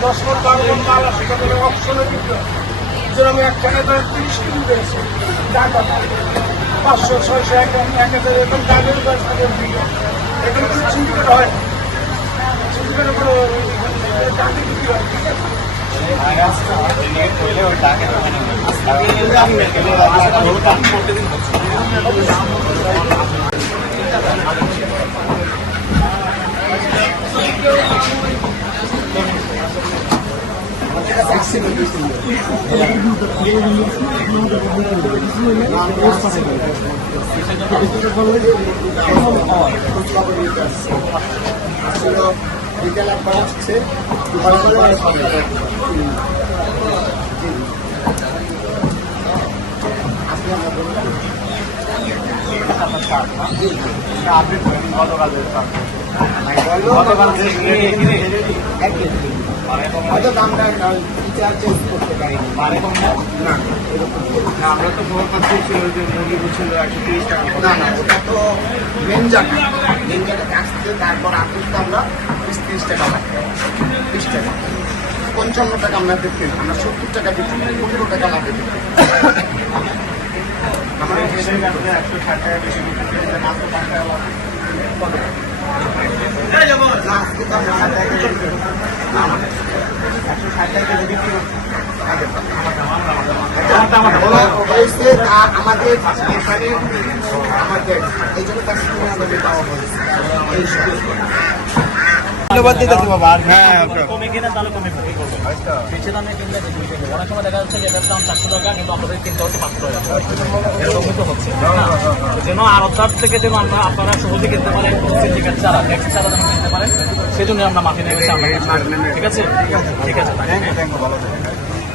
দশ মন বারো মাল আছে অপশনে হয় যেরকম একখানে ধরে তিরিশ কিলো পেয়েছি টাকা পাঁচশো ছয়শো এক এক হাজার এরকম দামের দশ হাজার হয় এখানে কোনো চিন্তা হয় না চিন্তার কোনো দামে বিক্রি হয় ঠিক আছে বিকেল একবার আসছে দুবার করে হয়তো চেঞ্জ করতে পারিনি। না? আমরা তো ভোর ছিল যে মুরগি ছিল একশো তিরিশ টাকা না না ওটা তো মেন জায়গা। মেন জায়গাতে আসছে তারপর আসতে আমরা বিশ তিরিশ টাকা লাগে বিশ টাকা। পঞ্চান্ন টাকা আমরা করি। আমরা সত্তর টাকা করি পনেরো টাকা লাগে বিক্রি করি। আমরা হিসেবে আসলে একশো ষাট টাকা বেশি পাঁচ টাকা লাভ। না, আজকে তো আমরা ষাট টাকা বিক্রি করি। না, না, আমাদের এখানে আমাদের এই জন্য তার দেওয়া হয়েছে ধন্যবাদ বাবা হ্যাঁ কমে কিনে তাহলে কমে বিক্রি করবে বেশি দামে কিনলে বেশি বিক্রি করবে অনেক সময় দেখা যাচ্ছে যে এটার দাম চারশো টাকা কিন্তু আমাদের কিনতে হচ্ছে পাঁচশো টাকা। এরকম তো হচ্ছে। যেন আরবদার থেকে যেন আমরা আপনারা সহজে কিনতে পারেন সিন্ডিকেট ছাড়া ট্যাক্স ছাড়া যেন কিনতে পারেন সেজন্য আমরা মাঠে নেমেছি আমরা ঠিক আছে? ঠিক আছে থ্যাংক ইউ থ্যাংক ইউ ভালো থাকবেন।